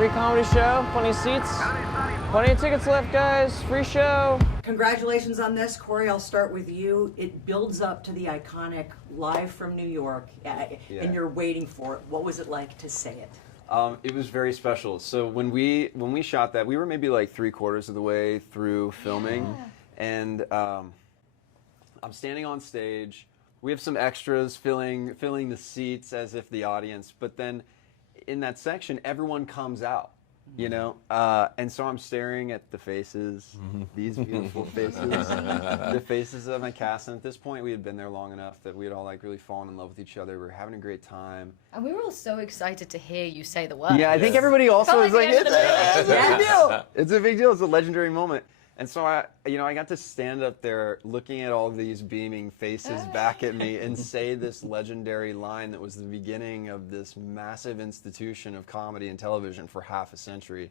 free comedy show, plenty of seats, plenty of tickets left, guys. Free show. Congratulations on this, Corey. I'll start with you. It builds up to the iconic Live from New York, and you're waiting for it. What was it like to say it? It was very special. So when we shot that, we were maybe like 3/4 of the way through filming, and I'm standing on stage. We have some extras filling the seats as if the audience, but then in that section, everyone comes out, you know, and so I'm staring at the faces, these beautiful faces, the faces of my cast. And at this point, we had been there long enough that we had all like really fallen in love with each other. We were having a great time. And we were all so excited to hear you say the word. Yeah, I think everybody also was like, the end of the it's a big deal. It's a big deal. It's a legendary moment. And so I got to stand up there looking at all these beaming faces back at me and say this legendary line that was the beginning of this massive institution of comedy and television for half a century.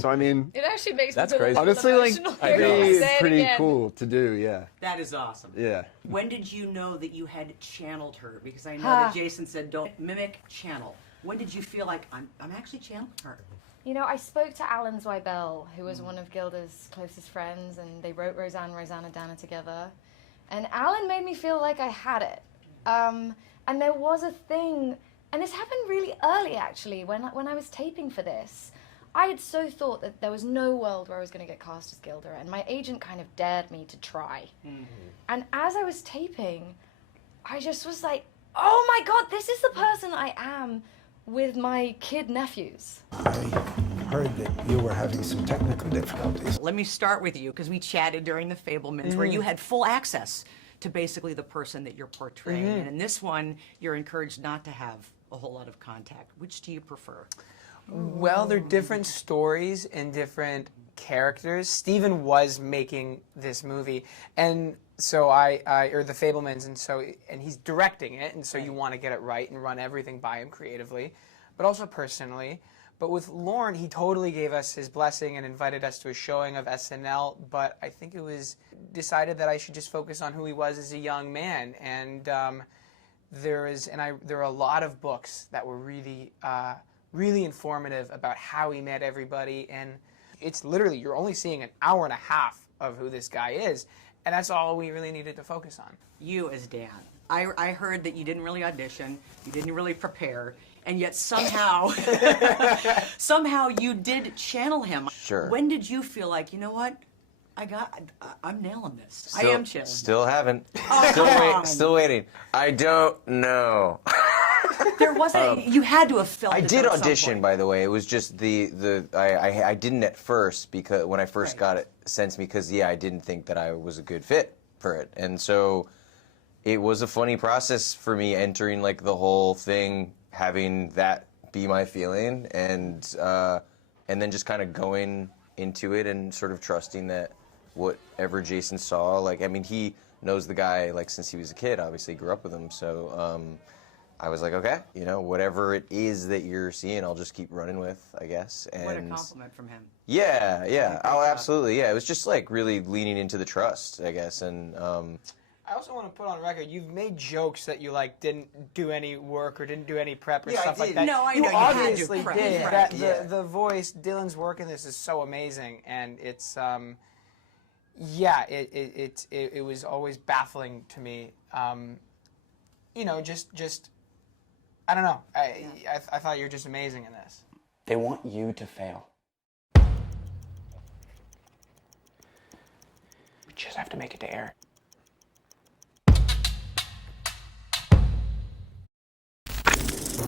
So I mean, It actually makes That's me feel crazy. honestly, like, it's pretty cool to do, yeah. That is awesome. Yeah. When did you know that you had channeled her? Because I know that Jason said don't mimic, channel. When did you feel like I'm actually channeling her? You know, I spoke to Alan Zweibel, who was one of Gilda's closest friends, and they wrote Rosanna Dana together. And Alan made me feel like I had it. And there was a thing, and this happened really early actually, when I was taping for this. I had so thought that there was no world where I was going to get cast as Gilda, and my agent kind of dared me to try. And as I was taping, I just was like, oh my God, this is the person I am with my kid nephews. I heard that you were having some technical difficulties. Let me start with you, because we chatted during the Fablemans, where you had full access to basically the person that you're portraying. And in this one, you're encouraged not to have a whole lot of contact. Which do you prefer? Well, they're different stories and different characters. Steven was making this movie, and so or the Fablemans, and he's directing it, and so you want to get it right and run everything by him creatively, but also personally. But with Lorne, he totally gave us his blessing and invited us to a showing of SNL, but I think it was decided that I should just focus on who he was as a young man, and there are a lot of books that were really really informative about how he met everybody, and it's literally, you're only seeing an hour and a half of who this guy is, and that's all we really needed to focus on. You as Dan. I heard that you didn't really audition, you didn't really prepare, and yet somehow, somehow you did channel him. Sure. When did you feel like, you know what, I'm nailing this. I am channeling. Still haven't. Oh, Still waiting. I don't know. There wasn't. You had to have felt. I it did at some audition, point. by the way. It was just I didn't at first, because when I first Right. got it sent to me, because I didn't think that I was a good fit for it, and so it was a funny process for me entering like the whole thing, having that be my feeling, and then just kind of going into it and sort of trusting that whatever Jason saw, like, I mean, he knows the guy like since he was a kid, obviously grew up with him, so I was like, okay, you know, whatever it is that you're seeing, I'll just keep running with, I guess. And What a compliment from him. yeah. Oh, absolutely. Yeah, it was just like really leaning into the trust, I guess. And I also want to put on record, you've made jokes that you like didn't do any work or didn't do any prep or stuff like that. No, I you know you had to obviously prep. did. Right. The voice, Dylan's work in this is so amazing, and it's it was always baffling to me. You know, just I don't know. I thought you were just amazing in this. They want you to fail. We just have to make it to air.